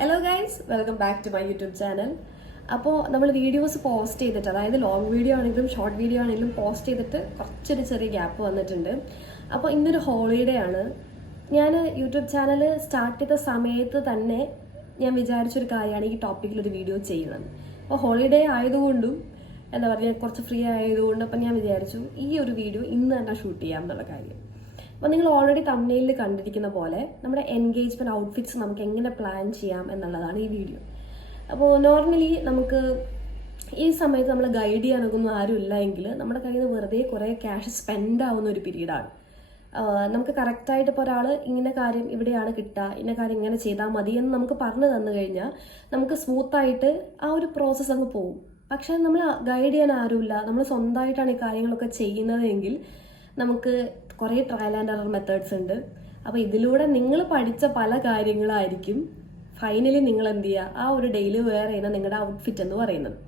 Hello guys, welcome back to my YouTube channel. അപ്പോൾ നമ്മൾ videos post ചെയ്തിട്ട്, അതായത് ലോങ് വീഡിയോ ആണെങ്കിലും ഷോർട്ട് വീഡിയോ ആണെങ്കിലും പോസ്റ്റ് ചെയ്തിട്ട് കുറച്ചൊരു ചെറിയ ഗ്യാപ്പ് വന്നിട്ടുണ്ട്. അപ്പോൾ ഇന്നൊരു ഹോളിഡേ ആണ്. ഞാൻ യൂട്യൂബ് ചാനൽ സ്റ്റാർട്ട് ചെയ്ത സമയത്ത് തന്നെ ഞാൻ വിചാരിച്ചൊരു കാര്യമാണ് ഈ ടോപ്പിക്കിലൊരു വീഡിയോ ചെയ്യണം. അപ്പോൾ ഹോളിഡേ ആയതുകൊണ്ടും എന്താ പറയുക, കുറച്ച് ഫ്രീ ആയതുകൊണ്ട് അപ്പം ഞാൻ വിചാരിച്ചു ഈ ഒരു വീഡിയോ ഇന്ന് തന്നെ ഷൂട്ട് ചെയ്യാം എന്നുള്ള കാര്യം. അപ്പോൾ നിങ്ങൾ ഓൾറെഡി തംബ്നെയിലിൽ കണ്ടിരിക്കുന്ന പോലെ നമ്മുടെ എൻഗേജ്മെൻറ്റ് ഔട്ട്ഫിറ്റ്സ് നമുക്ക് എങ്ങനെ പ്ലാൻ ചെയ്യാം എന്നുള്ളതാണ് ഈ വീഡിയോ. അപ്പോൾ നോർമലി നമുക്ക് ഈ സമയത്ത് നമ്മൾ ഗൈഡ് ചെയ്യാനൊന്നും ആരും ഇല്ല എങ്കിൽ നമ്മുടെ കയ്യിൽ നിന്ന് വെറുതെ കുറേ ക്യാഷ് സ്പെൻഡ് ആവുന്ന ഒരു പീരീഡാണ്. നമുക്ക് കറക്റ്റായിട്ട് ഇപ്പോൾ ഒരാൾ ഇങ്ങനെ കാര്യം ഇവിടെയാണ് കിട്ടുക, ഇന്ന കാര്യം ഇങ്ങനെ ചെയ്താൽ മതി എന്ന് നമുക്ക് പറഞ്ഞു തന്നു കഴിഞ്ഞാൽ നമുക്ക് സ്മൂത്തായിട്ട് ആ ഒരു പ്രോസസ്സ് അങ്ങ് പോകും. പക്ഷേ നമ്മൾ ഗൈഡ് ചെയ്യാൻ ആരുമില്ല, നമ്മൾ സ്വന്തമായിട്ടാണ് ഈ കാര്യങ്ങളൊക്കെ ചെയ്യുന്നതെങ്കിൽ നമുക്ക് കുറേ ട്രയൽ ആൻഡ് എറർ മെത്തേഡ്സ് ഉണ്ട്. അപ്പോൾ ഇതിലൂടെ നിങ്ങൾ പഠിച്ച പല കാര്യങ്ങളായിരിക്കും ഫൈനലി നിങ്ങൾ എന്ത് ചെയ്യുക, ആ ഒരു ഡെയിലി വെയർ ചെയ്യുന്ന നിങ്ങളുടെ ഔട്ട്ഫിറ്റ് എന്ന് പറയുന്നത്.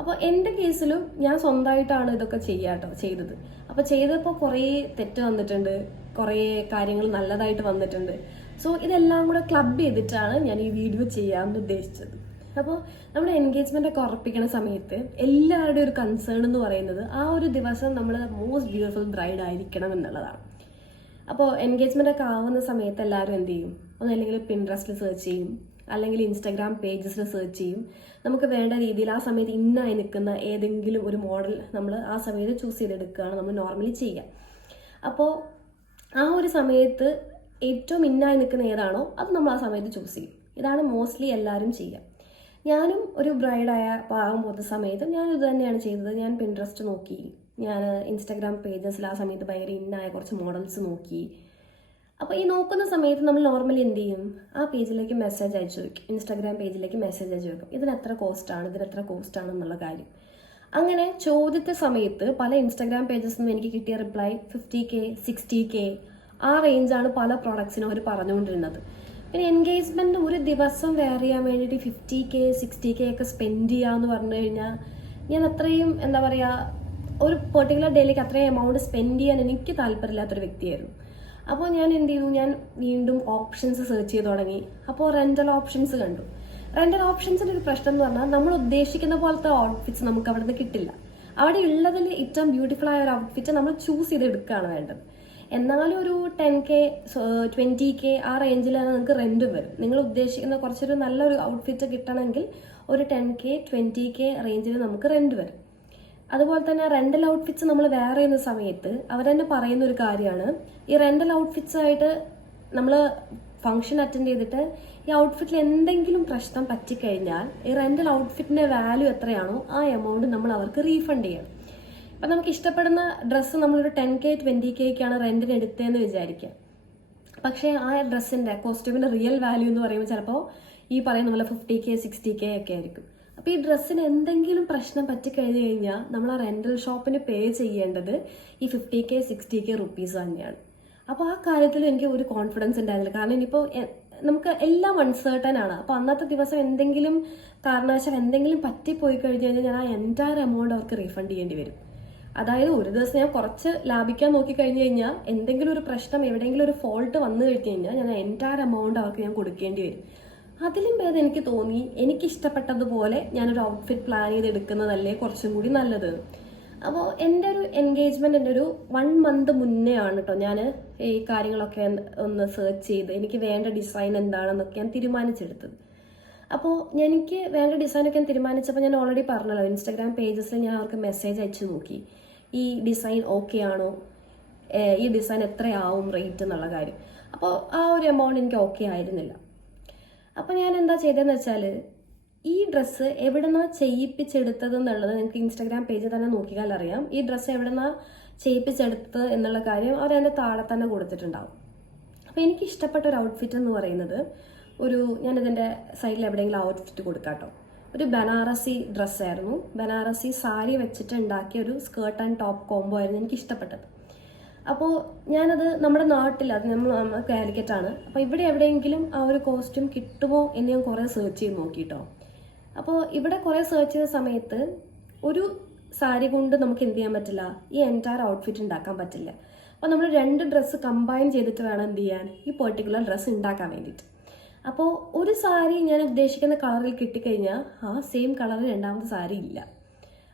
അപ്പോൾ എൻ്റെ കേസിലും ഞാൻ സ്വന്തമായിട്ടാണ് ഇതൊക്കെ ചെയ്തത്. അപ്പോൾ ചെയ്തപ്പോൾ കുറേ തെറ്റ് വന്നിട്ടുണ്ട്, കുറേ കാര്യങ്ങൾ നല്ലതായിട്ട് വന്നിട്ടുണ്ട്. സോ ഇതെല്ലാം കൂടെ ക്ലബ് ചെയ്തിട്ടാണ് ഞാൻ ഈ വീഡിയോ ചെയ്യാമെന്ന് ഉദ്ദേശിച്ചത്. അപ്പോൾ നമ്മുടെ എൻഗേജ്മെൻ്റ് ഒക്കെ ഉറപ്പിക്കുന്ന സമയത്ത് എല്ലാവരുടെയും ഒരു കൺസേൺ എന്ന് പറയുന്നത് ആ ഒരു ദിവസം നമ്മൾ മോസ്റ്റ് ബ്യൂട്ടിഫുൾ ബ്രൈഡ് ആയിരിക്കണം എന്നുള്ളതാണ്. അപ്പോൾ എൻഗേജ്മെൻ്റ് ഒക്കെ ആവുന്ന സമയത്ത് എല്ലാവരും എന്ത് ചെയ്യും, ഒന്നല്ലെങ്കിൽ പിൻട്രസ്റ്റിൽ സെർച്ച് ചെയ്യും, അല്ലെങ്കിൽ ഇൻസ്റ്റാഗ്രാം പേജസിൽ സെർച്ച് ചെയ്യും. നമുക്ക് വേണ്ട രീതിയിൽ ആ സമയത്ത് ഇന്നായി നിൽക്കുന്ന ഏതെങ്കിലും ഒരു മോഡൽ നമ്മൾ ആ സമയത്ത് ചൂസ് ചെയ്തെടുക്കുകയാണ് നമ്മൾ നോർമലി ചെയ്യുക. അപ്പോൾ ആ ഒരു സമയത്ത് ഏറ്റവും ഇന്നായി നിൽക്കുന്ന ഏതാണോ അത് നമ്മൾ ആ സമയത്ത് ചൂസ് ചെയ്യും. ഇതാണ് മോസ്റ്റ്ലി എല്ലാവരും ചെയ്യുക. ഞാനും ഒരു ബ്രൈഡായ ആകാൻ പോകുന്ന സമയത്ത് ഞാൻ ഇത് തന്നെയാണ് ചെയ്തത്. ഞാൻ പിൻട്രസ്റ്റ് നോക്കി, ഞാൻ ഇൻസ്റ്റാഗ്രാം പേജസിൽ ആ സമയത്ത് ഭയങ്കര ഇന്നായ കുറച്ച് മോഡൽസ് നോക്കി. അപ്പോൾ ഈ നോക്കുന്ന സമയത്ത് നമ്മൾ നോർമലി എന്ത് ചെയ്യും, ആ പേജിലേക്ക് മെസ്സേജ് അയച്ചു വയ്ക്കും, ഇൻസ്റ്റാഗ്രാം പേജിലേക്ക് മെസ്സേജ് അയച്ചു വെക്കും, ഇതിന് എത്ര കോസ്റ്റാണ് എന്നുള്ള കാര്യം. അങ്ങനെ ചോദ്യത്തെ സമയത്ത് പല ഇൻസ്റ്റാഗ്രാം പേജസിൽ നിന്ന് എനിക്ക് കിട്ടിയ റിപ്ലൈ 50K 60K ആ റേഞ്ചാണ് പല പ്രോഡക്ട്സിനും അവർ പറഞ്ഞുകൊണ്ടിരുന്നത്. പിന്നെ എൻഗേജ്മെൻറ്റ് ഒരു ദിവസം വെയർ ചെയ്യാൻ വേണ്ടിയിട്ട് 50K 60K ഒക്കെ സ്പെൻഡ് ചെയ്യാമെന്ന് പറഞ്ഞു കഴിഞ്ഞാൽ ഞാൻ അത്രയും എന്താ പറയുക, ഒരു പെർട്ടിക്കുലർ ഡേയിലേക്ക് അത്രയും എമൗണ്ട് സ്പെൻഡ് ചെയ്യാൻ എനിക്ക് താല്പര്യമില്ലാത്തൊരു വ്യക്തിയായിരുന്നു. അപ്പോൾ ഞാൻ എന്ത് ചെയ്തു, ഞാൻ വീണ്ടും ഓപ്ഷൻസ് സെർച്ച് ചെയ്ത് തുടങ്ങി. അപ്പോൾ റെൻ്റൽ ഓപ്ഷൻസ് കണ്ടു. റെൻ്റൽ ഓപ്ഷൻസിൻ്റെ ഒരു പ്രശ്നം എന്ന് പറഞ്ഞാൽ നമ്മൾ ഉദ്ദേശിക്കുന്ന പോലത്തെ ഔട്ട്ഫിറ്റ്സ് നമുക്ക് അവിടെ നിന്ന് കിട്ടില്ല. അവിടെ ഉള്ളതിൽ ഏറ്റവും ബ്യൂട്ടിഫുൾ ആയ ഒരു ഔട്ട്ഫിറ്റ് നമ്മൾ ചൂസ് ചെയ്ത് എടുക്കുകയാണ് വേണ്ടത്. എന്നാലും ഒരു 10K 20K ആ റേഞ്ചിലാണ് നിങ്ങൾക്ക് റെൻറ്റ് വരും. നിങ്ങൾ ഉദ്ദേശിക്കുന്ന കുറച്ചൊരു നല്ലൊരു ഔട്ട്ഫിറ്റ് കിട്ടണമെങ്കിൽ ഒരു 10K 20K റേഞ്ചിൽ നമുക്ക് റെൻറ്റ് വരും. അതുപോലെ തന്നെ റെൻ്റൽ ഔട്ട്ഫിറ്റ്സ് നമ്മൾ വെയർ ചെയ്യുന്ന സമയത്ത് അവർ തന്നെ പറയുന്ന ഒരു കാര്യമാണ്, ഈ റെൻ്റൽ ഔട്ട്ഫിറ്റ്സ് ആയിട്ട് നമ്മൾ ഫംഗ്ഷൻ അറ്റൻഡ് ചെയ്തിട്ട് ഈ ഔട്ട്ഫിറ്റിൽ എന്തെങ്കിലും പ്രശ്നം പറ്റിക്കഴിഞ്ഞാൽ ഈ റെൻ്റൽ ഔട്ട്ഫിറ്റിൻ്റെ വാല്യൂ എത്രയാണോ ആ എമൗണ്ട് നമ്മൾ അവർക്ക് റീഫണ്ട് ചെയ്യണം. അപ്പം നമുക്ക് ഇഷ്ടപ്പെടുന്ന ഡ്രസ്സ് നമ്മളൊരു 10K 20Kക്കാണ് റെൻറ്റിന് എടുത്തതെന്ന് വിചാരിക്കുക. പക്ഷേ ആ ഡ്രസ്സിൻ്റെ കോസ്റ്റ്യൂമിൻ്റെ റിയൽ വാല്യൂ എന്ന് പറയുമ്പോൾ ചിലപ്പോൾ ഈ പറയുന്ന പോലെ 50K 60K ഒക്കെ ആയിരിക്കും. അപ്പോൾ ഈ ഡ്രസ്സിന് എന്തെങ്കിലും പ്രശ്നം പറ്റിക്കഴിഞ്ഞ് കഴിഞ്ഞാൽ നമ്മൾ ആ റെൻ്റൽ ഷോപ്പിന് പേ ചെയ്യേണ്ടത് ഈ 50K 60K റുപ്പീസ് തന്നെയാണ്. അപ്പോൾ ആ കാര്യത്തിൽ എനിക്ക് ഒരു കോൺഫിഡൻസ് ഉണ്ടായിരുന്നില്ല. കാരണം ഇനിയിപ്പോൾ നമുക്ക് എല്ലാം അൺസേർട്ടൻ ആണ്. അപ്പോൾ അന്നത്തെ ദിവസം എന്തെങ്കിലും കാരണവശാൽ എന്തെങ്കിലും പറ്റിപ്പോയി കഴിഞ്ഞ് കഴിഞ്ഞാൽ ഞാൻ ആ എൻറ്റയർ എമൗണ്ട് അവർക്ക് റീഫണ്ട് ചെയ്യേണ്ടി വരും. അതായത് ഒരു ദിവസം ഞാൻ കുറച്ച് ലാഭിക്കാൻ നോക്കി കഴിഞ്ഞ് കഴിഞ്ഞാൽ എന്തെങ്കിലും ഒരു പ്രശ്നം എവിടെയെങ്കിലും ഒരു ഫോൾട്ട് വന്നു കഴിഞ്ഞ് കഴിഞ്ഞാൽ ഞാൻ എൻറ്റയർ എമൗണ്ട് അവർക്ക് ഞാൻ കൊടുക്കേണ്ടി വരും. അതിലും ഭേദം എനിക്ക് തോന്നി എനിക്കിഷ്ടപ്പെട്ടതുപോലെ ഞാനൊരു ഔട്ട്ഫിറ്റ് പ്ലാൻ ചെയ്തെടുക്കുന്നതല്ലേ കുറച്ചും കൂടി നല്ലത്. അപ്പോൾ എൻ്റെ ഒരു എൻഗേജ്മെൻറ്റ് എൻ്റെ ഒരു 1 month മുന്നേ ആണ് കേട്ടോ ഞാൻ ഈ കാര്യങ്ങളൊക്കെ ഒന്ന് സെർച്ച് ചെയ്ത് എനിക്ക് വേണ്ട ഡിസൈൻ എന്താണെന്നൊക്കെ ഞാൻ തീരുമാനിച്ചെടുത്തത്. അപ്പോൾ എനിക്ക് വേണ്ട ഡിസൈനൊക്കെ ഞാൻ തീരുമാനിച്ചപ്പോൾ ഞാൻ ഓൾറെഡി പറഞ്ഞല്ലോ, ഇൻസ്റ്റാഗ്രാം പേജസിൽ ഞാൻ അവർക്ക് മെസ്സേജ് അയച്ചു നോക്കി, ഈ ഡിസൈൻ ഓക്കെ ആണോ, ഈ ഡിസൈൻ എത്രയാവും റേറ്റ് എന്നുള്ള കാര്യം. അപ്പോൾ ആ ഒരു എമൗണ്ട് എനിക്ക് ഓക്കെ ആയിരുന്നില്ല. അപ്പോൾ ഞാൻ എന്താ ചെയ്തതെന്ന് വെച്ചാൽ ഈ ഡ്രസ്സ് എവിടെന്നാ ചെയ്യിപ്പിച്ചെടുത്തത് എന്നുള്ളത് നിങ്ങൾക്ക് ഇൻസ്റ്റാഗ്രാം പേജിൽ തന്നെ നോക്കിയാൽ അറിയാം. ഈ ഡ്രസ്സ് എവിടെന്നാ ചെയ്യിപ്പിച്ചെടുത്തത് എന്നുള്ള കാര്യം അവർ അതിൻ്റെ താഴെ തന്നെ കൊടുത്തിട്ടുണ്ടാവും. അപ്പോൾ എനിക്ക് ഇഷ്ടപ്പെട്ട ഒരു ഔട്ട്ഫിറ്റ് എന്ന് പറയുന്നത് ഞാനിതിൻ്റെ സൈഡിൽ എവിടെയെങ്കിലും ഔട്ട്ഫിറ്റ് കൊടുക്കാം കേട്ടോ, ഒരു ബനാറസി ഡ്രസ്സായിരുന്നു. ബനാറസി സാരി വെച്ചിട്ട് ഉണ്ടാക്കിയ ഒരു സ്കേർട്ട് ആൻഡ് ടോപ്പ് കോംബോ ആയിരുന്നു എനിക്ക് ഇഷ്ടപ്പെട്ടത്. അപ്പോൾ ഞാനത് നമ്മുടെ നാട്ടിൽ, അത് നമ്മൾ കാലിക്കറ്റാണ്, അപ്പോൾ ഇവിടെ എവിടെയെങ്കിലും ആ ഒരു കോസ്റ്റ്യൂം കിട്ടുമോ എന്ന് ഞാൻ കുറേ സെർച്ച് ചെയ്ത് നോക്കിയിട്ടോ. അപ്പോൾ ഇവിടെ കുറേ സെർച്ച് ചെയ്ത സമയത്ത് ഒരു സാരി കൊണ്ട് നമുക്ക് എന്ത് ചെയ്യാൻ പറ്റില്ല, ഈ എൻറ്റയർ ഔട്ട്ഫിറ്റ് ഉണ്ടാക്കാൻ പറ്റില്ല. അപ്പോൾ നമ്മൾ 2 ഡ്രസ്സ് കമ്പൈൻ ചെയ്തിട്ട് വേണം എന്ത് ചെയ്യാൻ, ഈ പെർട്ടിക്കുലർ ഡ്രസ്സ് ഉണ്ടാക്കാൻ വേണ്ടിയിട്ട്. അപ്പോൾ ഒരു സാരി ഞാൻ ഉദ്ദേശിക്കുന്ന കളറിൽ കിട്ടിക്കഴിഞ്ഞാൽ ആ സെയിം കളറിൽ രണ്ടാമത്തെ സാരി ഇല്ല.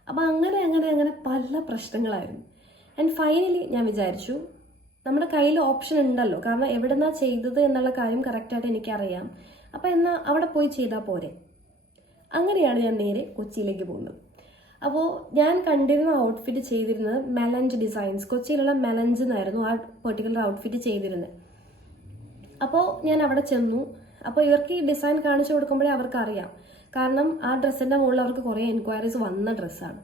അപ്പോൾ അങ്ങനെ പല പ്രശ്നങ്ങളായിരുന്നു. ആൻഡ് ഫൈനലി ഞാൻ വിചാരിച്ചു നമ്മുടെ കയ്യിൽ ഓപ്ഷൻ ഉണ്ടല്ലോ, കാരണം എവിടെ നിന്നാണ് ചെയ്തത് എന്നുള്ള കാര്യം കറക്റ്റായിട്ട് എനിക്കറിയാം. അപ്പോൾ എന്നാൽ അവിടെ പോയി ചെയ്താൽ പോരെ. അങ്ങനെയാണ് ഞാൻ നേരെ കൊച്ചിയിലേക്ക് പോകുന്നത്. അപ്പോൾ ഞാൻ കണ്ടിരുന്ന ഔട്ട്ഫിറ്റ് ചെയ്തിരുന്നത് മെലഞ്ച് ഡിസൈൻസ്, കൊച്ചിയിലുള്ള മെലഞ്ച് എന്നായിരുന്നു ആ പെർട്ടിക്കുലർ ഔട്ട്ഫിറ്റ് ചെയ്തിരുന്നത്. അപ്പോൾ ഞാൻ അവിടെ ചെന്നു. അപ്പോൾ ഇവർക്ക് ഈ ഡിസൈൻ കാണിച്ചു കൊടുക്കുമ്പോഴേ അവർക്കറിയാം, കാരണം ആ ഡ്രസ്സിൻ്റെ മുകളിൽ അവർക്ക് കുറേ എൻക്വയറീസ് വന്ന ഡ്രസ്സാണ്.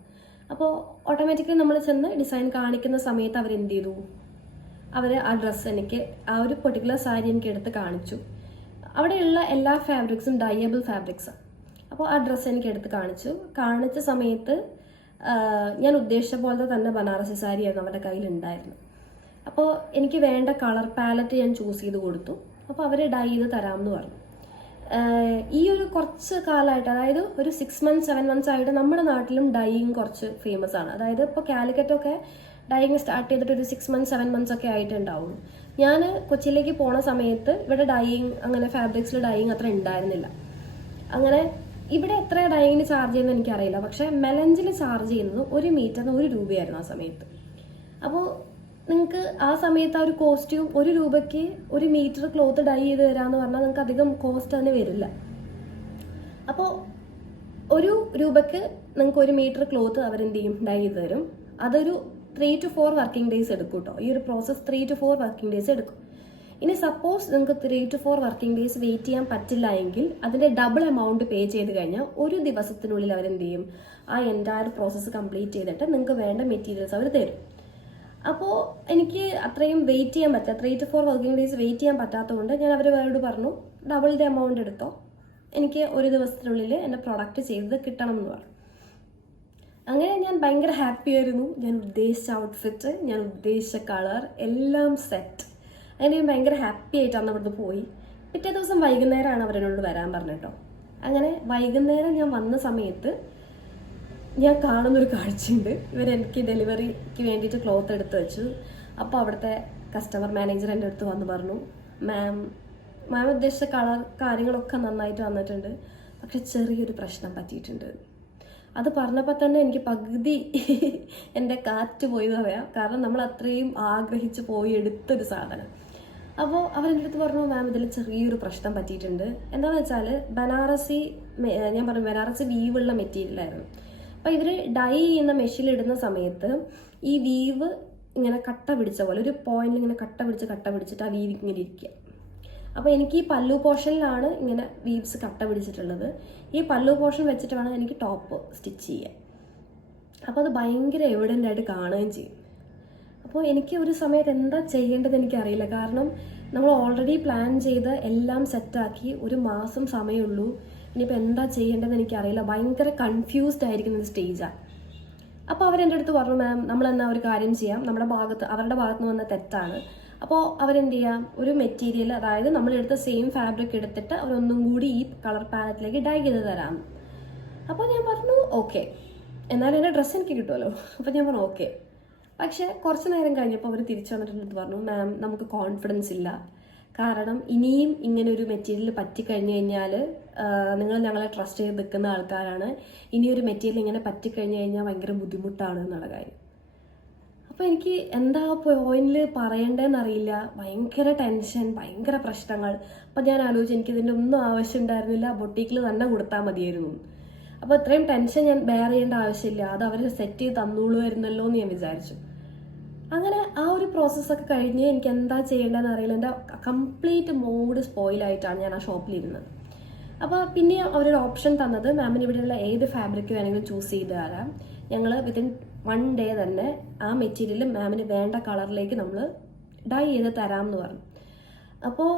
അപ്പോൾ ഓട്ടോമാറ്റിക്കലി നമ്മൾ ചെന്ന് ഡിസൈൻ കാണിക്കുന്ന സമയത്ത് അവരെന്ത് ചെയ്തു, അവർ ആ ഡ്രസ്സ് എനിക്ക് ആ ഒരു പെർട്ടിക്കുലർ സാരി എനിക്ക് എടുത്ത് കാണിച്ചു. അവിടെയുള്ള എല്ലാ ഫാബ്രിക്സും ഡയബിൾ ഫാബ്രിക്സാണ്. അപ്പോൾ ആ ഡ്രസ്സ് എനിക്ക് എടുത്ത് കാണിച്ച സമയത്ത് ഞാൻ ഉദ്ദേശിച്ച പോലത്തെ തന്നെ ബനാറസി സാരിയായിരുന്നു അവരുടെ കയ്യിലുണ്ടായിരുന്നത്. അപ്പോൾ എനിക്ക് വേണ്ട കളർ പാലറ്റ് ഞാൻ ചൂസ് ചെയ്ത് കൊടുത്തു. അപ്പോൾ അവർ ഡൈ ചെയ്ത് തരാമെന്ന് പറഞ്ഞു. ഈ ഒരു കുറച്ച് കാലമായിട്ട്, അതായത് ഒരു 6 months 7 months ആയിട്ട് നമ്മുടെ നാട്ടിലും ഡൈയിങ് കുറച്ച് ഫേമസ് ആണ്. അതായത് ഇപ്പോൾ കാലിക്കറ്റൊക്കെ ഡൈയിങ് സ്റ്റാർട്ട് ചെയ്തിട്ട് ഒരു 6 months 7 months ഒക്കെ ആയിട്ടുണ്ടാവുള്ളൂ. ഞാൻ കൊച്ചിയിലേക്ക് പോണ സമയത്ത് ഇവിടെ ഡൈയിങ് അങ്ങനെ ഫാബ്രിക്സിൽ ഡൈയിങ് അത്ര ഉണ്ടായിരുന്നില്ല. അങ്ങനെ ഇവിടെ എത്ര ഡൈയിങ്ങിന് ചാർജ് ചെയ്യുന്നത് എനിക്കറിയില്ല, പക്ഷേ മെലഞ്ചിൽ ചാർജ് ചെയ്യുന്നത് 1 മീറ്ററിന് 1 രൂപയായിരുന്നു ആ സമയത്ത്. അപ്പോൾ നിങ്ങൾക്ക് ആ സമയത്ത് ആ ഒരു കോസ്റ്റ്യൂം 1 രൂപയ്ക്ക് 1 മീറ്റർ ക്ലോത്ത് ഡൈ ചെയ്ത് തരാമെന്ന് പറഞ്ഞാൽ നിങ്ങൾക്ക് അധികം കോസ്റ്റ് തന്നെ വരില്ല. അപ്പോൾ 1 രൂപയ്ക്ക് നിങ്ങൾക്ക് 1 മീറ്റർ ക്ലോത്ത് അവരെന്ത് ചെയ്യും, ഡൈ ചെയ്ത് തരും. അതൊരു 3 to 4 വർക്കിംഗ് ഡേയ്സ് എടുക്കും കേട്ടോ. ഈ ഒരു പ്രോസസ്സ് 3 to 4 വർക്കിംഗ് ഡേയ്സ് എടുക്കും. ഇനി സപ്പോസ് നിങ്ങൾക്ക് 3 to 4 വർക്കിംഗ് ഡേയ്സ് വെയിറ്റ് ചെയ്യാൻ പറ്റില്ല എങ്കിൽ അതിൻ്റെ ഡബിൾ എമൗണ്ട് പേ ചെയ്ത് കഴിഞ്ഞാൽ 1 ദിവസത്തിനുള്ളിൽ അവരെന്ത് ചെയ്യും, ആ എൻറ്റയർ പ്രോസസ്സ് കംപ്ലീറ്റ് ചെയ്തിട്ട് നിങ്ങൾക്ക് വേണ്ട മെറ്റീരിയൽസ് അവർ തരും. അപ്പോൾ എനിക്ക് അത്രയും വെയിറ്റ് ചെയ്യാൻ പറ്റില്ല, 3 to 4 വർക്കിംഗ് ഡേയ്സ് വെയിറ്റ് ചെയ്യാൻ പറ്റാത്തതുകൊണ്ട് ഞാൻ അവരോട് പറഞ്ഞു ഡബിൾ ദ എമൗണ്ട് എടുത്തോ, എനിക്ക് 1 ദിവസത്തിനുള്ളിൽ എൻ്റെ പ്രോഡക്റ്റ് ചെയ്തത് കിട്ടണം എന്ന് പറഞ്ഞു. അങ്ങനെ ഞാൻ ഭയങ്കര ഹാപ്പി ആയിരുന്നു. ഞാൻ ഉദ്ദേശിച്ച ഔട്ട്ഫിറ്റ്, ഞാൻ ഉദ്ദേശിച്ച കളർ എല്ലാം സെറ്റ്. അങ്ങനെ ഞാൻ ഭയങ്കര ഹാപ്പി ആയിട്ടാണ് അവിടുന്ന് പോയി. പിറ്റേ ദിവസം വൈകുന്നേരമാണ് അവരെന്നോട് വരാൻ പറഞ്ഞിട്ടോ. അങ്ങനെ വൈകുന്നേരം ഞാൻ വന്ന സമയത്ത് ഞാൻ കാണുന്നൊരു കാഴ്ചയുണ്ട്. ഇവരെനിക്ക് ഡെലിവറിക്ക് വേണ്ടിയിട്ട് ക്ലോത്ത് എടുത്ത് വെച്ചു. അപ്പോൾ അവിടുത്തെ കസ്റ്റമർ മാനേജർ എൻ്റെ അടുത്ത് വന്ന് പറഞ്ഞു, മാം ഉദ്ദേശിച്ച കളർ കാര്യങ്ങളൊക്കെ നന്നായിട്ട് വന്നിട്ടുണ്ട്, പക്ഷെ ചെറിയൊരു പ്രശ്നം പറ്റിയിട്ടുണ്ട്. അത് പറഞ്ഞപ്പോൾ തന്നെ എനിക്ക് പകുതി എൻ്റെ കാറ്റ് പോയി എന്ന് പറയാം, കാരണം നമ്മൾ അത്രയും ആഗ്രഹിച്ച് പോയി എടുത്തൊരു സാധനം. അപ്പോൾ അവരെൻ്റെ അടുത്ത് പറഞ്ഞു, മാം ഇതിൽ ചെറിയൊരു പ്രശ്നം പറ്റിയിട്ടുണ്ട്. എന്താണെന്ന് വെച്ചാൽ ബനാറസി വീവുള്ള മെറ്റീരിയലായിരുന്നു. അപ്പോൾ ഇവർ ഡൈ ചെയ്യുന്ന മെഷീനിലിടുന്ന സമയത്ത് ഈ വീവ് ഇങ്ങനെ കട്ട പിടിച്ച പോലെ ഒരു പോയിന്റിൽ ഇങ്ങനെ കട്ട പിടിച്ചിട്ട് ആ വീവ് ഇങ്ങനെ ഇരിക്കുക. അപ്പോൾ എനിക്ക് ഈ പല്ലു പോർഷനിലാണ് ഇങ്ങനെ വീവ്സ് കട്ട പിടിച്ചിട്ടുള്ളത്. ഈ പല്ലു പോർഷൻ വെച്ചിട്ട് വേണം എനിക്ക് ടോപ്പ് സ്റ്റിച്ച് ചെയ്യാൻ. അപ്പോൾ അത് ഭയങ്കര എവിഡൻ്റ് ആയിട്ട് കാണുകയും ചെയ്യും. അപ്പോൾ എനിക്ക് ഒരു സമയത്ത് എന്താ ചെയ്യേണ്ടത് എനിക്കറിയില്ല, കാരണം നമ്മൾ ഓൾറെഡി പ്ലാൻ ചെയ്ത് എല്ലാം സെറ്റാക്കി 1 മാസം സമയമുള്ളൂ. ഇനിയിപ്പോൾ എന്താ ചെയ്യേണ്ടതെന്ന് എനിക്കറിയില്ല, ഭയങ്കര കൺഫ്യൂസ്ഡ് ആയിരിക്കുന്ന ഒരു സ്റ്റേജാണ്. അപ്പോൾ അവരെൻ്റെ അടുത്ത് പറഞ്ഞു, മാം നമ്മളെന്നാ ഒരു കാര്യം ചെയ്യാം, അവരുടെ ഭാഗത്ത് നിന്ന് വന്ന തെറ്റാണ്. അപ്പോൾ അവരെന്ത് ചെയ്യാം, ഒരു മെറ്റീരിയൽ, അതായത് നമ്മളെടുത്ത സെയിം ഫാബ്രിക് എടുത്തിട്ട് അവരൊന്നും കൂടി ഈ കളർ പാലറ്റിലേക്ക് ഡൈ ചെയ്ത് തരാം. അപ്പോൾ ഞാൻ പറഞ്ഞു ഓക്കെ, എന്നാലും എൻ്റെ ഡ്രസ്സ് എനിക്ക് കിട്ടുമല്ലോ. അപ്പോൾ ഞാൻ പറഞ്ഞു ഓക്കെ. പക്ഷേ കുറച്ച് നേരം കഴിഞ്ഞപ്പോൾ അവർ തിരിച്ചു വന്നിട്ട് പറഞ്ഞു, മാം നമുക്ക് കോൺഫിഡൻസ് ഇല്ല, കാരണം ഇനിയും ഇങ്ങനെ ഒരു മെറ്റീരിയൽ പറ്റിക്കഴിഞ്ഞ് കഴിഞ്ഞാൽ നിങ്ങൾ ഞങ്ങളെ ട്രസ്റ്റ് ചെയ്ത് നിൽക്കുന്ന ആൾക്കാരാണ്, ഇനിയൊരു മെറ്റീരിയൽ ഇങ്ങനെ പറ്റിക്കഴിഞ്ഞ് കഴിഞ്ഞാൽ ഭയങ്കര ബുദ്ധിമുട്ടാണ് എന്നുള്ള കാര്യം. അപ്പോൾ എനിക്ക് എന്താ പോയിന്റിൽ പറയേണ്ടതെന്നറിയില്ല, ഭയങ്കര ടെൻഷൻ, ഭയങ്കര പ്രശ്നങ്ങൾ. അപ്പം ഞാൻ ആലോചിച്ചു എനിക്കിതിൻ്റെ ഒന്നും ആവശ്യം ഉണ്ടായിരുന്നില്ല, ബൊട്ടീക്കിൽ തന്നെ കൊടുത്താൽ മതിയായിരുന്നു. അപ്പോൾ ഇത്രയും ടെൻഷൻ ഞാൻ ബെയർ ചെയ്യേണ്ട ആവശ്യമില്ല, അത് അവർ സെറ്റ് ചെയ്ത് തന്നോളുമായിരുന്നല്ലോ എന്ന് ഞാൻ വിചാരിച്ചു. അങ്ങനെ ആ ഒരു പ്രോസസ്സൊക്കെ കഴിഞ്ഞ് എനിക്ക് എന്താ ചെയ്യേണ്ടതെന്ന് അറിയില്ല, എൻ്റെ കംപ്ലീറ്റ് മൂഡ് സ്പോയിലായിട്ടാണ് ഞാൻ ആ ഷോപ്പിലിരുന്നത്. അപ്പോൾ പിന്നെ അവരൊരു ഓപ്ഷൻ തന്നത്, മാമിന് ഇവിടെയുള്ള ഏത് ഫാബ്രിക് വേണമെങ്കിലും ചൂസ് ചെയ്ത് തരാം, ഞങ്ങൾ വിത്തിൻ 1 day തന്നെ ആ മെറ്റീരിയൽ മാമിന് വേണ്ട കളറിലേക്ക് നമ്മൾ ഡൈ ചെയ്ത് തരാമെന്ന് പറഞ്ഞു. അപ്പോൾ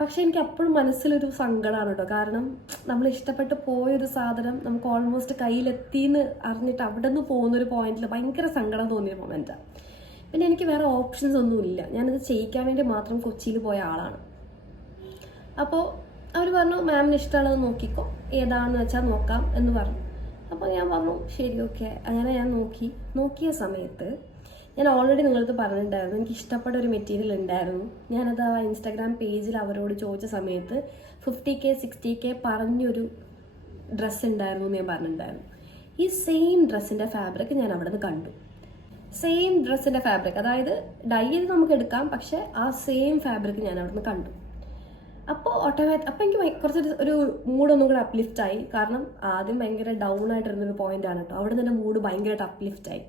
പക്ഷെ എനിക്ക് അപ്പോഴും മനസ്സിലൊരു സങ്കടമാണ് കേട്ടോ, കാരണം നമ്മൾ ഇഷ്ടപ്പെട്ട് പോയൊരു സാധനം നമുക്ക് ഓൾമോസ്റ്റ് കയ്യിലെത്തിയെന്ന് അറിഞ്ഞിട്ട് അവിടെ നിന്ന് പോകുന്നൊരു പോയിന്റിൽ ഭയങ്കര സങ്കടം തോന്നിയ മൊമെൻറ്റാണ്. പിന്നെ എനിക്ക് വേറെ ഓപ്ഷൻസ് ഒന്നുമില്ല, ഞാനിത് ചെയ്യിക്കാൻ വേണ്ടി മാത്രം കൊച്ചിയിൽ പോയ ആളാണ്. അപ്പോൾ അവർ പറഞ്ഞു മാമിന് ഇഷ്ടമുള്ളത് നോക്കിക്കോ, ഏതാണെന്ന് വെച്ചാൽ നോക്കാം എന്ന് പറഞ്ഞു. അപ്പോൾ ഞാൻ പറഞ്ഞു ശരി ഓക്കെ. അങ്ങനെ ഞാൻ നോക്കിയ സമയത്ത് ഞാൻ ഓൾറെഡി നിങ്ങളടുത്ത് പറഞ്ഞിട്ടുണ്ടായിരുന്നു, എനിക്ക് ഇഷ്ടപ്പെട്ട ഒരു മെറ്റീരിയൽ ഉണ്ടായിരുന്നു. ഞാനത് ആ ഇൻസ്റ്റാഗ്രാം പേജിൽ അവരോട് ചോദിച്ച സമയത്ത് 50K 60K പറഞ്ഞൊരു ഡ്രസ്സ് ഉണ്ടായിരുന്നു എന്ന് ഞാൻ പറഞ്ഞിട്ടുണ്ടായിരുന്നു. ഈ സെയിം ഡ്രസ്സിൻ്റെ ഫാബ്രിക് ഞാൻ അവിടെ നിന്ന് കണ്ടു. സെയിം ഡ്രസ്സിൻ്റെ ഫാബ്രിക്, അതായത് ഡൈ ചെയ്ത് നമുക്ക് എടുക്കാം, പക്ഷെ ആ സെയിം ഫാബ്രിക് ഞാൻ അവിടെ നിന്ന് കണ്ടു. അപ്പോൾ അപ്പോൾ എനിക്ക് കുറച്ച് ഒരു മൂഡൊന്നും കൂടെ അപ്ലിഫ്റ്റ് ആയി. കാരണം ആദ്യം ഭയങ്കര ഡൗൺ ആയിട്ടിരുന്നൊരു പോയിന്റാണ് കേട്ടോ. അവിടെ നിന്ന് മൂഡ് ഭയങ്കരമായിട്ട് അപ്ലിഫ്റ്റ് ആയി.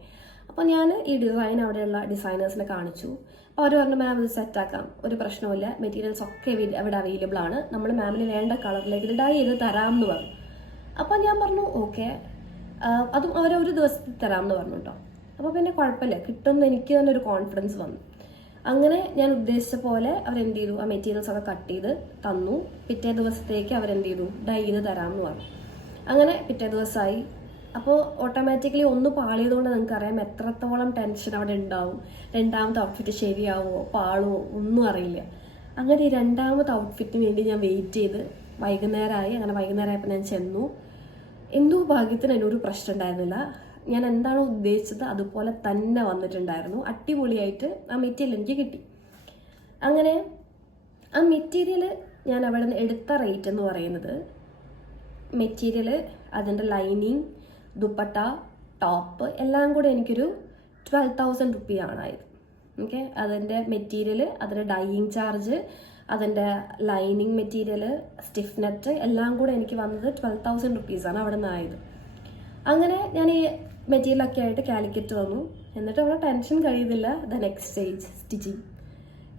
അപ്പോൾ ഞാൻ ഈ ഡിസൈൻ അവിടെയുള്ള ഡിസൈനേഴ്സിനെ കാണിച്ചു. അപ്പോൾ അവർ പറഞ്ഞു, മാം ഇത് സെറ്റാക്കാം, ഒരു പ്രശ്നമില്ല, മെറ്റീരിയൽസ് ഒക്കെ അവിടെ അവൈലബിൾ ആണ്, നമ്മൾ മാമിന് വേണ്ട കളറിലേക്ക് ഇത് ഡൈ ചെയ്ത് തരാം എന്ന് പറഞ്ഞു. അപ്പോൾ ഞാൻ പറഞ്ഞു ഓക്കെ, അതും അവരൊരു ദിവസത്തിൽ തരാമെന്ന് പറഞ്ഞു കേട്ടോ. അപ്പോൾ പിന്നെ കുഴപ്പമില്ല, കിട്ടുമെന്ന് എനിക്ക് തന്നെ ഒരു കോൺഫിഡൻസ് വന്നു. അങ്ങനെ ഞാൻ ഉദ്ദേശിച്ച പോലെ അവരെന്ത് ചെയ്തു, ആ മെറ്റീരിയൽസ് ഒക്കെ കട്ട് ചെയ്ത് തന്നു. പിറ്റേ ദിവസത്തേക്ക് അവരെന്ത് ചെയ്തു, ഡൈ ചെയ്ത് തരാമെന്ന് പറഞ്ഞു. അങ്ങനെ പിറ്റേ ദിവസമായി. അപ്പോൾ ഓട്ടോമാറ്റിക്കലി ഒന്ന് പാളിയതുകൊണ്ട് നിങ്ങൾക്കറിയാം എത്രത്തോളം ടെൻഷൻ അവിടെ ഉണ്ടാവും. രണ്ടാമത്തെ ഔട്ട്ഫിറ്റ് ശരിയാവോ പാളുവോ ഒന്നും അറിയില്ല. അങ്ങനെ ഈ രണ്ടാമത്തെ ഔട്ട്ഫിറ്റിന് വേണ്ടി ഞാൻ വെയിറ്റ് ചെയ്ത് വൈകുന്നേരമായി. അങ്ങനെ വൈകുന്നേരമായപ്പോൾ ഞാൻ ചെന്നു. എന്തോ ഭാഗ്യത്തിന് എന്നൊരു പ്രശ്നം ഉണ്ടായിരുന്നില്ല. ഞാൻ എന്താണോ ഉദ്ദേശിച്ചത് അതുപോലെ തന്നെ വന്നിട്ടുണ്ടായിരുന്നു. അടിപൊളിയായിട്ട് ആ മെറ്റീരിയൽ എനിക്ക് കിട്ടി. അങ്ങനെ ആ മെറ്റീരിയൽ ഞാൻ അവിടെ നിന്ന് എടുത്ത റേറ്റ് എന്ന് പറയുന്നത്, മെറ്റീരിയൽ, അതിൻ്റെ ലൈനിങ്, ദുപ്പട്ട, ടോപ്പ് എല്ലാം കൂടെ എനിക്കൊരു 12,000 റുപ്പിയാണ് ആയത്. ഓക്കെ, അതിൻ്റെ മെറ്റീരിയൽ, അതിൻ്റെ ഡൈയിങ് ചാർജ്, അതിൻ്റെ ലൈനിങ് മെറ്റീരിയൽ, സ്റ്റിഫ് നെറ്റ് എല്ലാം കൂടെ എനിക്ക് വന്നത് 12,000 റുപ്പീസാണ് അവിടെ നിന്ന് ആയത്. അങ്ങനെ ഞാൻ ഈ മെറ്റീരിയലൊക്കെ ആയിട്ട് കാലിക്കറ്റ് വന്നു. എന്നിട്ട് അവിടെ ടെൻഷൻ കഴിയുന്നില്ല. The next stage stitching.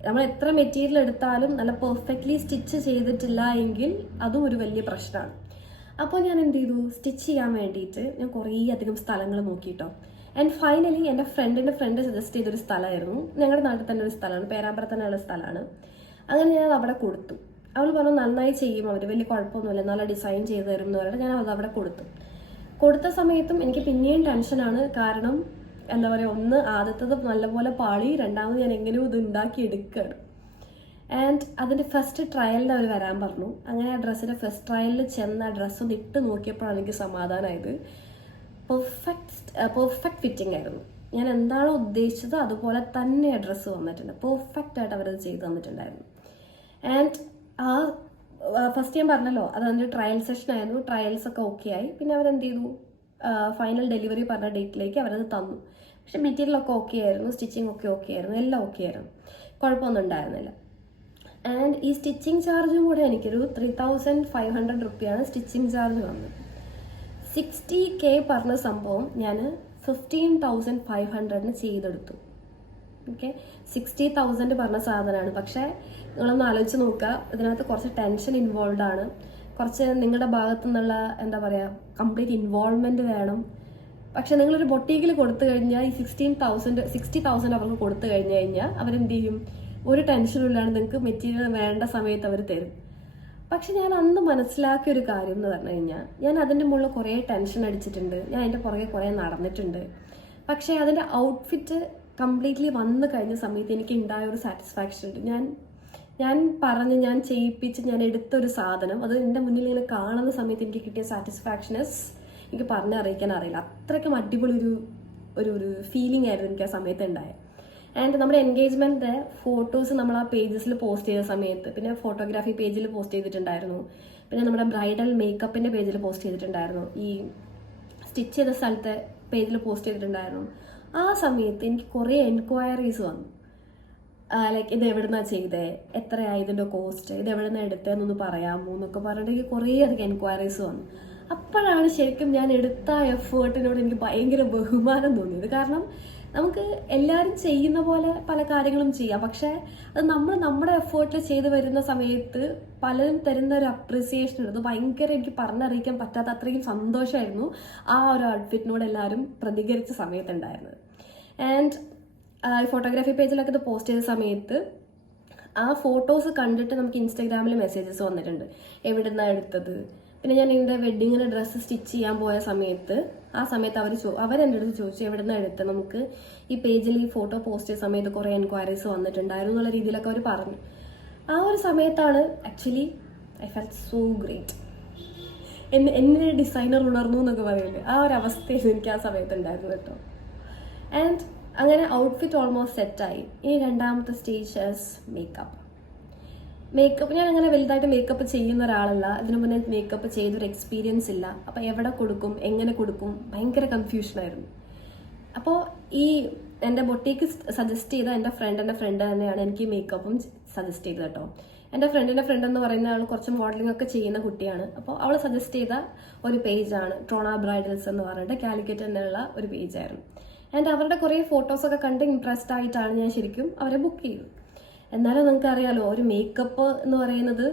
നമ്മൾ എത്ര മെറ്റീരിയൽ എടുത്താലും നല്ല പെർഫെക്റ്റ്ലി സ്റ്റിച്ച് ചെയ്തിട്ടില്ല എങ്കിൽ അതും ഒരു വലിയ പ്രശ്നമാണ്. അപ്പോൾ ഞാൻ എന്ത് ചെയ്തു, സ്റ്റിച്ച് ചെയ്യാൻ വേണ്ടിയിട്ട് ഞാൻ കുറേ അധികം സ്ഥലങ്ങൾ നോക്കിയിട്ടോ. ആൻഡ് ഫൈനലി എൻ്റെ ഫ്രണ്ടിൻ്റെ ഫ്രണ്ട് സജസ്റ്റ് ചെയ്തൊരു സ്ഥലമായിരുന്നു. ഞങ്ങളുടെ നാട്ടിൽ തന്നെ ഒരു സ്ഥലമാണ്, പേരാമ്പ്ര തന്നെയുള്ള സ്ഥലമാണ്. അങ്ങനെ ഞാൻ അവിടെ കൊടുത്തു. അവൾ പറഞ്ഞു നന്നായി ചെയ്യും അവർ, വലിയ കുഴപ്പമൊന്നുമില്ല, നല്ല ഡിസൈൻ ചെയ്ത് തരും എന്ന് പറഞ്ഞിട്ട് ഞാൻ അത് അവിടെ കൊടുത്ത സമയത്തും എനിക്ക് പിന്നെയും ടെൻഷനാണ്. കാരണം എന്താ പറയുക, ഒന്ന് ആദ്യത്തത് നല്ലപോലെ പാളി, രണ്ടാമത് ഞാൻ എങ്ങനെയോ ഇത് ഉണ്ടാക്കി എടുക്കുകയാണ്. ആൻഡ് അതിൻ്റെ ഫസ്റ്റ് ട്രയലിന് അവർ വരാൻ പറഞ്ഞു. അങ്ങനെ ആ ഡ്രസ്സിൻ്റെ ഫസ്റ്റ് ട്രയലിൽ ചെന്ന് ആ ഡ്രസ്സ് ഒന്ന് ഇട്ട് നോക്കിയപ്പോഴാണ് എനിക്ക് സമാധാനമായത്. പെർഫെക്റ്റ് ഫിറ്റിംഗ് ആയിരുന്നു. ഞാൻ എന്താണോ ഉദ്ദേശിച്ചത് അതുപോലെ തന്നെ ആ ഡ്രസ്സ് വന്നിട്ടുണ്ട്. പെർഫെക്റ്റ് ആയിട്ട് അവരത് ചെയ്ത് തന്നിട്ടുണ്ടായിരുന്നു. ആൻഡ് ആ ഫസ്റ്റ് ഞാൻ പറഞ്ഞല്ലോ, അത് അതിൻ്റെ ട്രയൽ സെഷൻ ആയിരുന്നു. ട്രയൽസ് ഒക്കെ ഓക്കെ ആയി. പിന്നെ അവരെന്ത് ചെയ്തു, ഫൈനൽ ഡെലിവറി പറഞ്ഞ ഡേറ്റിലേക്ക് അവരത് തന്നു. പക്ഷെ മെറ്റീരിയലൊക്കെ ഓക്കെ ആയിരുന്നു, സ്റ്റിച്ചിങ് ഒക്കെ ഓക്കെ ആയിരുന്നു, എല്ലാം ഓക്കെ ആയിരുന്നു, കുഴപ്പമൊന്നും ഉണ്ടായിരുന്നില്ല. ആൻഡ് ഈ സ്റ്റിച്ചിങ് ചാർജും കൂടെ എനിക്കൊരു 3,500 റുപ്പിയാണ് സ്റ്റിച്ചിങ് ചാർജ് വന്നത്. 60K പറഞ്ഞ സംഭവം ഞാൻ 15,500 ചെയ്തെടുത്തു. ഓക്കെ, 60,000 പറഞ്ഞ സാധനമാണ്. പക്ഷേ നിങ്ങളൊന്ന് ആലോചിച്ച് നോക്കുക, ഇതിനകത്ത് കുറച്ച് ടെൻഷൻ ഇൻവോൾവ് ആണ്, കുറച്ച് നിങ്ങളുടെ ഭാഗത്തു നിന്നുള്ള എന്താ പറയുക കംപ്ലീറ്റ് ഇൻവോൾവ്മെൻറ്റ് വേണം. പക്ഷെ നിങ്ങളൊരു ബൊട്ടീക്കിൽ കൊടുത്തു കഴിഞ്ഞാൽ ഈ 60,000 അവർക്ക് കൊടുത്തു കഴിഞ്ഞാൽ അവരെന്ത് ചെയ്യും, ഒരു ടെൻഷനും ഇല്ലാണ്ട് നിങ്ങൾക്ക് മെറ്റീരിയൽ വേണ്ട സമയത്ത് അവർ തരും. പക്ഷെ ഞാൻ അന്ന് മനസ്സിലാക്കിയ ഒരു കാര്യം എന്ന് പറഞ്ഞു കഴിഞ്ഞാൽ, ഞാൻ അതിൻ്റെ മുകളിൽ കുറേ ടെൻഷൻ അടിച്ചിട്ടുണ്ട്, ഞാൻ അതിൻ്റെ പുറകെ കുറേ നടന്നിട്ടുണ്ട്. പക്ഷേ അതിൻ്റെ ഔട്ട്ഫിറ്റ് കംപ്ലീറ്റ്ലി വന്നു കഴിഞ്ഞ സമയത്ത് എനിക്ക് ഉണ്ടായ ഒരു സാറ്റിസ്ഫാക്ഷൻ ഉണ്ട്. ഞാൻ ചെയ്യിപ്പിച്ച് ഞാൻ എടുത്തൊരു സാധനം അത് എൻ്റെ മുന്നിൽ ഇങ്ങനെ കാണുന്ന സമയത്ത് എനിക്ക് കിട്ടിയ സാറ്റിസ്ഫാക്ഷൻസ് എനിക്ക് പറഞ്ഞറിയിക്കാൻ അറിയില്ല. അത്രയ്ക്കും അടിപൊളി ഒരു ഫീലിംഗ് ആയിരുന്നു എനിക്ക് ആ സമയത്ത് ഉണ്ടായത്. ആൻഡ് നമ്മുടെ എൻഗേജ്മെൻറ്റിൻ്റെ ഫോട്ടോസ് നമ്മൾ ആ പേജസിൽ പോസ്റ്റ് ചെയ്ത സമയത്ത്, പിന്നെ ഫോട്ടോഗ്രാഫി പേജിൽ പോസ്റ്റ് ചെയ്തിട്ടുണ്ടായിരുന്നു, പിന്നെ നമ്മുടെ ബ്രൈഡൽ മേക്കപ്പിൻ്റെ പേജിൽ പോസ്റ്റ് ചെയ്തിട്ടുണ്ടായിരുന്നു, ഈ സ്റ്റിച്ച് ചെയ്ത സ്ഥലത്തെ പേജിൽ പോസ്റ്റ് ചെയ്തിട്ടുണ്ടായിരുന്നു. ആ സമയത്ത് എനിക്ക് കുറേ എൻക്വയറീസ് വന്നു. ലൈക്ക് ഇത് എവിടെ നിന്നാണ് ചെയ്തത്, എത്രയായി ഇതിൻ്റെ കോസ്റ്റ്, ഇത് എവിടെ നിന്നാണ് എടുത്തതെന്നൊന്ന് പറയാമോ എന്നൊക്കെ പറഞ്ഞിട്ട് എനിക്ക് കുറേ അധികം എൻക്വയറീസ് വന്നു. അപ്പോഴാണ് ശരിക്കും ഞാൻ എടുത്ത എഫേർട്ടിനോട് എനിക്ക് ഭയങ്കര ബഹുമാനം തോന്നിയത്. കാരണം നമുക്ക് എല്ലാവരും ചെയ്യുന്ന പോലെ പല കാര്യങ്ങളും ചെയ്യാം, പക്ഷേ അത് നമ്മൾ നമ്മുടെ എഫേർട്ടിൽ ചെയ്ത് വരുന്ന സമയത്ത് പലരും തരുന്ന ഒരു അപ്രിസിയേഷൻ ഉണ്ട്. അത് ഭയങ്കര എനിക്ക് പറഞ്ഞറിയിക്കാൻ പറ്റാത്ത അത്രയും സന്തോഷമായിരുന്നു ആ ഒരു ഔട്ട്ഫിറ്റിനോട് എല്ലാവരും പ്രതികരിച്ച സമയത്തുണ്ടായിരുന്നത്. ആൻഡ് ഫോട്ടോഗ്രാഫി പേജിലൊക്കെ ഇത് പോസ്റ്റ് ചെയ്ത സമയത്ത് ആ ഫോട്ടോസ് കണ്ടിട്ട് നമുക്ക് ഇൻസ്റ്റാഗ്രാമിൽ മെസ്സേജസ് വന്നിട്ടുണ്ട്, എവിടെ നിന്നാണ് എടുത്തത്. പിന്നെ ഞാൻ എൻ്റെ വെഡ്ഡിങ്ങിന് ഡ്രസ്സ് സ്റ്റിച്ച് ചെയ്യാൻ പോയ സമയത്ത് ആ സമയത്ത് അവരെൻ്റെ അടുത്ത് ചോദിച്ചു എവിടെ നിന്നാണ് എടുത്തത്, നമുക്ക് ഈ പേജിൽ ഈ ഫോട്ടോ പോസ്റ്റ് ചെയ്ത സമയത്ത് കുറേ എൻക്വയറീസ് വന്നിട്ടുണ്ടായിരുന്നു എന്നുള്ള രീതിയിലൊക്കെ അവർ പറഞ്ഞു. ആ ഒരു സമയത്താണ് actually I felt so great. എന്നെ ഡിസൈനർ ഉണർന്നു എന്നൊക്കെ പറയില്ലേ, ആ ഒരു അവസ്ഥയായിരുന്നു എനിക്ക് ആ സമയത്ത് ഉണ്ടായിരുന്നു കേട്ടോ. ആൻഡ് അങ്ങനെ ഔട്ട്ഫിറ്റ് ഓൾമോസ്റ്റ് സെറ്റായി. ഇനി രണ്ടാമത്തെ സ്റ്റേജ് മേക്കപ്പ്. ഞാൻ അങ്ങനെ വലുതായിട്ട് മേക്കപ്പ് ചെയ്യുന്ന ഒരാളല്ല. ഇതിനു മുന്നേ മേക്കപ്പ് ചെയ്തൊരു എക്സ്പീരിയൻസ് ഇല്ല. അപ്പോൾ എവിടെ കൊടുക്കും, എങ്ങനെ കൊടുക്കും, ഭയങ്കര കൺഫ്യൂഷനായിരുന്നു. അപ്പോൾ ഈ എൻ്റെ ബൊട്ടീക്ക് സജസ്റ്റ് ചെയ്ത എൻ്റെ ഫ്രണ്ട് തന്നെയാണ് എനിക്ക് മേക്കപ്പും സജസ്റ്റ് ചെയ്തത് കേട്ടോ. എൻ്റെ ഫ്രണ്ടിൻ്റെ ഫ്രണ്ട് എന്ന് പറയുന്ന ആൾ കുറച്ച് മോഡലിംഗ് ഒക്കെ ചെയ്യുന്ന കുട്ടിയാണ്. അപ്പോൾ അവൾ സജസ്റ്റ് ചെയ്ത ഒരു പേജാണ് ടോണ ബ്രൈഡൽസ് എന്ന് പറഞ്ഞിട്ട് കാലിക്കറ്റ് തന്നെയുള്ള ഒരു പേജായിരുന്നു. ആൻഡ് അവരുടെ കുറേ ഫോട്ടോസൊക്കെ കണ്ട് ഇംപ്രസ്ഡ് ആയിട്ടാണ് ഞാൻ ശരിക്കും അവരെ ബുക്ക് ചെയ്തത്. എന്നാലും നിങ്ങൾക്ക് അറിയാലോ, ഒരു മേക്കപ്പ് എന്ന് പറയുന്നത്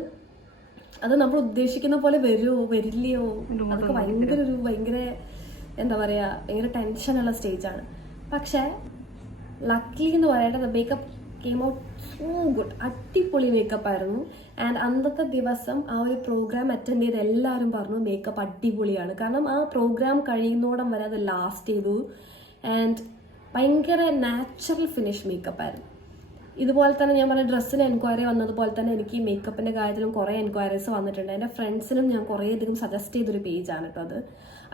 അത് നമ്മൾ ഉദ്ദേശിക്കുന്ന പോലെ വരുമോ വരില്ലയോ, അതൊക്കെ ഭയങ്കര എന്താ പറയുക, ഭയങ്കര ടെൻഷനുള്ള സ്റ്റേജാണ്. പക്ഷേ ലക്കിലി എന്ന് പറയേണ്ടത് makeup came out so good. അടിപൊളി മേക്കപ്പ് ആയിരുന്നു. ആൻഡ് അന്നത്തെ ദിവസം ആ ഒരു പ്രോഗ്രാം അറ്റൻഡ് ചെയ്ത് എല്ലാവരും പറഞ്ഞു മേക്കപ്പ് അടിപൊളിയാണ്. കാരണം ആ പ്രോഗ്രാം കഴിയുന്നോടം വരെ അത് ലാസ്റ്റ് ചെയ്തു. ആൻഡ് ഭയങ്കര നാച്ചുറൽ ഫിനിഷ് മേക്കപ്പ് ആയിരുന്നു. ഇതുപോലെ തന്നെ ഞാൻ പറഞ്ഞ ഡ്രസ്സിന് എൻക്വയറി വന്നതുപോലെ തന്നെ എനിക്ക് മേക്കപ്പിൻ്റെ കാര്യത്തിലും കുറേ എൻക്വയറീസ് വന്നിട്ടുണ്ട്. എൻ്റെ ഫ്രണ്ട്സിനും ഞാൻ കുറേയധികം സജസ്റ്റ് ചെയ്തൊരു പേജാണ് കേട്ടോ അത്.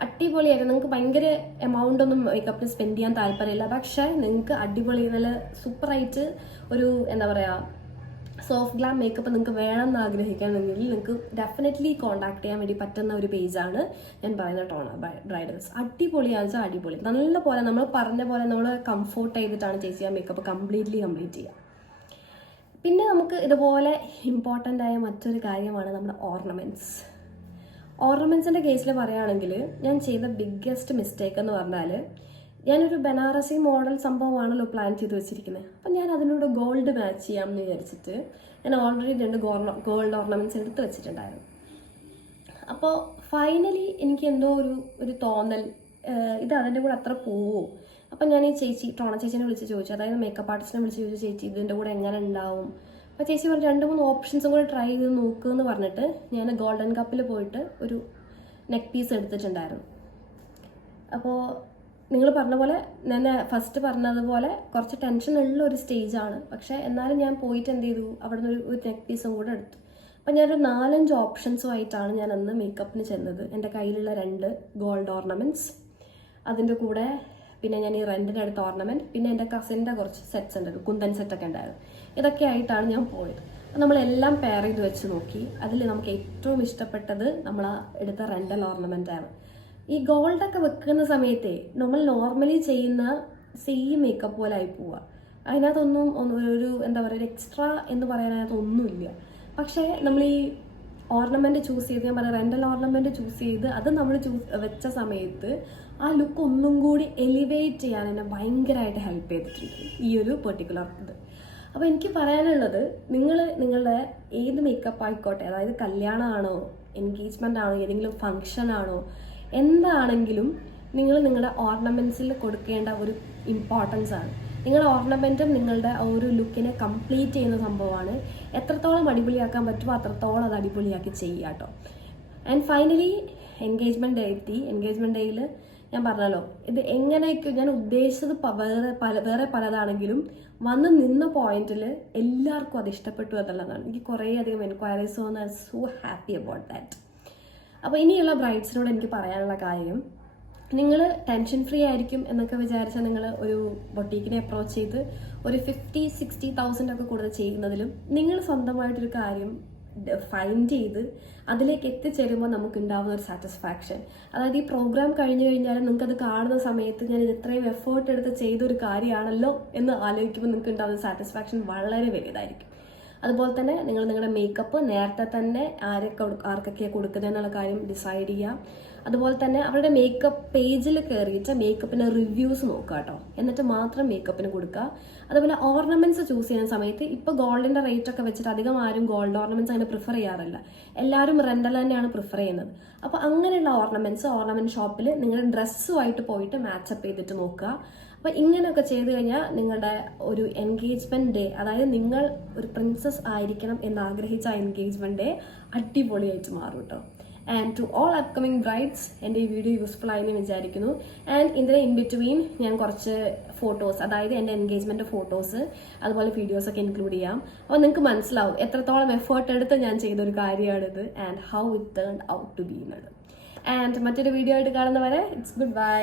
അടിപൊളിയായിരുന്നു. നിങ്ങൾക്ക് ഭയങ്കര എമൗണ്ട് ഒന്നും മേക്കപ്പിന് സ്പെൻഡ് ചെയ്യാൻ താല്പര്യമില്ല, പക്ഷേ നിങ്ങൾക്ക് അടിപൊളി നല്ല സൂപ്പറായിട്ട് ഒരു എന്താ പറയുക സോഫ്റ്റ് ഗ്ലാം മേക്കപ്പ് നിങ്ങൾക്ക് വേണമെന്ന് ആഗ്രഹിക്കുകയാണെങ്കിൽ നിങ്ങൾക്ക് ഡെഫിനറ്റ്ലി കോൺടാക്ട് ചെയ്യാൻ വേണ്ടി പറ്റുന്ന ഒരു പേജാണ് ഞാൻ പറയുന്ന ടോണ ബ്രൈഡൽസ്. അടിപൊളിയാണെന്ന് വെച്ചാൽ അടിപൊളി. നല്ല പോലെ നമ്മൾ പറഞ്ഞ പോലെ നമ്മൾ കംഫോർട്ട് ചെയ്തിട്ടാണ് ചേച്ചി ആ മേക്കപ്പ് കംപ്ലീറ്റ് ചെയ്യുക. പിന്നെ നമുക്ക് ഇതുപോലെ ഇമ്പോർട്ടൻ്റ് ആയ മറ്റൊരു കാര്യമാണ് നമ്മുടെ ഓർണമെൻറ്റ്സിൻ്റെ കേസിൽ പറയുകയാണെങ്കിൽ ഞാൻ ചെയ്ത ബിഗ്ഗസ്റ്റ് മിസ്റ്റേക്ക് എന്ന് പറഞ്ഞാൽ, ഞാനൊരു ബനാറസി മോഡൽ സംഭവമാണല്ലോ പ്ലാൻ ചെയ്ത് വെച്ചിരിക്കുന്നത്. അപ്പം ഞാൻ അതിനോട് ഗോൾഡ് മാച്ച് ചെയ്യാമെന്ന് വിചാരിച്ചിട്ട് ഞാൻ ഓൾറെഡി 2 ഗോൾഡ് ഓർണമെൻറ്റ്സ് എടുത്ത് വെച്ചിട്ടുണ്ടായിരുന്നു. അപ്പോൾ ഫൈനലി എനിക്ക് എന്തോ ഒരു തോന്നൽ, ഇത് അതിൻ്റെ കൂടെ അത്ര പോവോ. അപ്പം ഞാൻ ഈ ടോണ ചേച്ചീനെ വിളിച്ച് ചോദിച്ചു, അതായത് മേക്കപ്പ് ആർട്ടിസ്റ്റിനെ വിളിച്ച് ചോദിച്ചു, ചേച്ചി ഇതിൻ്റെ കൂടെ എങ്ങനെ ഉണ്ടാവും. അപ്പോൾ ചേച്ചി പറഞ്ഞു 2-3 ഓപ്ഷൻസും കൂടെ ട്രൈ ചെയ്ത് നോക്കുമെന്ന് പറഞ്ഞിട്ട് ഞാൻ ഗോൾഡൻ കപ്പിൽ പോയിട്ട് ഒരു നെക്ക് പീസ് എടുത്തിട്ടുണ്ടായിരുന്നു. അപ്പോൾ നിങ്ങൾ പറഞ്ഞ പോലെ ഞാൻ ഫസ്റ്റ് പറഞ്ഞതുപോലെ കുറച്ച് ടെൻഷനുള്ള ഒരു സ്റ്റേജാണ്. പക്ഷേ എന്നാലും ഞാൻ പോയിട്ട് എന്ത് ചെയ്തു, അവിടെ നിന്ന് ഒരു നെക്ക് പീസും കൂടെ എടുത്തു. അപ്പം ഞാനൊരു 4-5 ഓപ്ഷൻസുമായിട്ടാണ് ഞാൻ അന്ന് മേക്കപ്പിന് ചെന്നത്. എൻ്റെ കയ്യിലുള്ള 2 ഗോൾഡ് ഓർണമെൻറ്റ്സ്, അതിൻ്റെ കൂടെ പിന്നെ ഞാൻ ഈ റെൻറ്റിനെടുത്ത ഓർണമെൻറ്റ്, പിന്നെ എൻ്റെ കസിൻ്റെ കുറച്ച് സെറ്റ്സ് ഉണ്ട്, കുന്തൻ സെറ്റൊക്കെ ഉണ്ടായിരുന്നു. ഇതൊക്കെ ആയിട്ടാണ് ഞാൻ പോയത്. നമ്മളെല്ലാം പെയർ ചെയ്ത് വെച്ച് നോക്കി. അതിൽ നമുക്ക് ഏറ്റവും ഇഷ്ടപ്പെട്ടത് നമ്മൾ എടുത്ത റെൻ്റൽ ഓർണമെൻ്റാണ്. ഈ ഗോൾഡൊക്കെ വെക്കുന്ന സമയത്തെ നമ്മൾ നോർമലി ചെയ്യുന്ന സെയിം മേക്കപ്പ് പോലെ ആയി പോവുക. അതിനകത്തൊന്നും ഒരു എന്താ പറയുക, ഒരു എക്സ്ട്രാ എന്ന് പറയാനകത്തൊന്നുമില്ല. പക്ഷേ നമ്മൾ ഈ ഓർണമെൻറ്റ് ചൂസ് ചെയ്ത്, ഞാൻ പറയാം റെൻ്റൽ ഓർണമെൻറ്റ് ചൂസ് ചെയ്ത് അത് നമ്മൾ വെച്ച സമയത്ത് ആ ലുക്ക് ഒന്നും കൂടി എലിവേറ്റ് ചെയ്യാൻ എന്നെ ഭയങ്കരമായിട്ട് ഹെൽപ്പ് ചെയ്തിട്ടുണ്ട് ഈ ഒരു പെർട്ടിക്കുലർ ഇത്. അപ്പോൾ എനിക്ക് പറയാനുള്ളത്, നിങ്ങളുടെ ഏത് മേക്കപ്പ് ആയിക്കോട്ടെ, അതായത് കല്യാണമാണോ എൻഗേജ്മെൻ്റ് ആണോ ഏതെങ്കിലും ഫങ്ഷൻ ആണോ എന്താണെങ്കിലും നിങ്ങളുടെ ഓർണമെൻറ്റ്സിൽ കൊടുക്കേണ്ട ഒരു ഇമ്പോർട്ടൻസ് ആണ്. നിങ്ങളുടെ ഓർണമെൻറ്റും നിങ്ങളുടെ ഒരു ലുക്കിനെ കംപ്ലീറ്റ് ചെയ്യുന്ന സംഭവമാണ്. എത്രത്തോളം അടിപൊളിയാക്കാൻ പറ്റുമോ അത്രത്തോളം അത് അടിപൊളിയാക്കി ചെയ്യുക കേട്ടോ. ആൻഡ് ഫൈനലി എൻഗേജ്മെൻറ്റ് ഡേയിൽ ഞാൻ പറഞ്ഞല്ലോ, ഇത് എങ്ങനെയൊക്കെ ഞാൻ ഉദ്ദേശിച്ചത് വേറെ പലതാണെങ്കിലും വന്ന് നിന്ന പോയിന്റിൽ എല്ലാവർക്കും അത് ഇഷ്ടപ്പെട്ടു എന്നുള്ളതാണ്. എനിക്ക് കുറേയധികം എൻക്വയറീസ് വന്നു. I M so happy about that. അപ്പോൾ ഇനിയുള്ള ബ്രൈഡ്സിനോട് എനിക്ക് പറയാനുള്ള കാര്യം, നിങ്ങൾ ടെൻഷൻ ഫ്രീ ആയിരിക്കും എന്നൊക്കെ വിചാരിച്ചാൽ നിങ്ങൾ ഒരു ബൊട്ടീക്കിനെ അപ്രോച്ച് ചെയ്ത് ഒരു 50,000-60,000 ഒക്കെ കൂടുതൽ ചെയ്യുന്നതിലും നിങ്ങൾ സ്വന്തമായിട്ടൊരു കാര്യം ഫൈൻഡ് ചെയ്ത് അതിലേക്ക് എത്തിച്ചേരുമ്പോൾ നമുക്ക് ഉണ്ടാവുന്ന ഒരു സാറ്റിസ്ഫാക്ഷൻ, അതായത് ഈ പ്രോഗ്രാം കഴിഞ്ഞു കഴിഞ്ഞാൽ നിങ്ങൾക്കത് കാണുന്ന സമയത്ത് ഞാൻ ഇത് ഇത്രയും എഫേർട്ട് എടുത്ത് ചെയ്തൊരു കാര്യമാണല്ലോ എന്ന് ആലോചിക്കുമ്പോൾ നിങ്ങൾക്ക് ഉണ്ടാവുന്ന സാറ്റിസ്ഫാക്ഷൻ വളരെ വലുതായിരിക്കും. അതുപോലെ തന്നെ നിങ്ങളുടെ മേക്കപ്പ് നേരത്തെ തന്നെ ആർക്കൊക്കെയാണ് കൊടുക്കുന്നത് എന്നുള്ള കാര്യം ഡിസൈഡ് ചെയ്യുക. അതുപോലെ തന്നെ അവരുടെ മേക്കപ്പ് പേജിൽ കയറിയിട്ട് മേക്കപ്പിൻ്റെ റിവ്യൂസ് നോക്കുക കേട്ടോ, എന്നിട്ട് മാത്രം മേക്കപ്പിന് കൊടുക്കുക. അതുപോലെ ഓർണമെന്റ്സ് ചൂസ് ചെയ്യുന്ന സമയത്ത് ഇപ്പോൾ ഗോൾഡിൻ്റെ റേറ്റ് ഒക്കെ വെച്ചിട്ട് അധികം ആരും ഗോൾഡ് ഓർണമെന്റ്സ് അങ്ങനെ പ്രിഫർ ചെയ്യാറില്ല. എല്ലാവരും റെൻ്റൽ തന്നെയാണ് പ്രിഫർ ചെയ്യുന്നത്. അപ്പോൾ അങ്ങനെയുള്ള ഓർണമെന്റ് ഷോപ്പിൽ നിങ്ങളുടെ ഡ്രസ്സുമായിട്ട് പോയിട്ട് മാച്ചപ്പ് ചെയ്തിട്ട് നോക്കുക. അപ്പോൾ ഇങ്ങനെയൊക്കെ ചെയ്ത് കഴിഞ്ഞാൽ നിങ്ങളുടെ ഒരു എൻഗേജ്മെൻറ്റ് ഡേ, അതായത് നിങ്ങൾ ഒരു പ്രിൻസസ് ആയിരിക്കണം എന്ന് ആഗ്രഹിച്ച എൻഗേജ്മെൻറ്റ് ഡേ അടിപൊളിയായിട്ട് മാറും കേട്ടോ. And to all upcoming brides, എൻ്റെ ഈ വീഡിയോ യൂസ്ഫുൾ ആയെന്ന് വിചാരിക്കുന്നു. ആൻഡ് ഇതിന് ഇൻ ബിറ്റ്വീൻ ഞാൻ കുറച്ച് ഫോട്ടോസ്, അതായത് എൻ്റെ എൻഗേജ്മെൻറ്റ് ഫോട്ടോസ് അതുപോലെ വീഡിയോസൊക്കെ ഇൻക്ലൂഡ് ചെയ്യാം. അപ്പോൾ നിങ്ങൾക്ക് മനസ്സിലാവും എത്രത്തോളം എഫേർട്ട് എടുത്ത് ഞാൻ ചെയ്തൊരു കാര്യമാണിത് and how it turn out to be എന്നുള്ളത്. ആൻഡ് മറ്റൊരു വീഡിയോ ആയിട്ട് കാണുന്നവരെ ഇറ്റ്സ് ഗുഡ് ബൈ.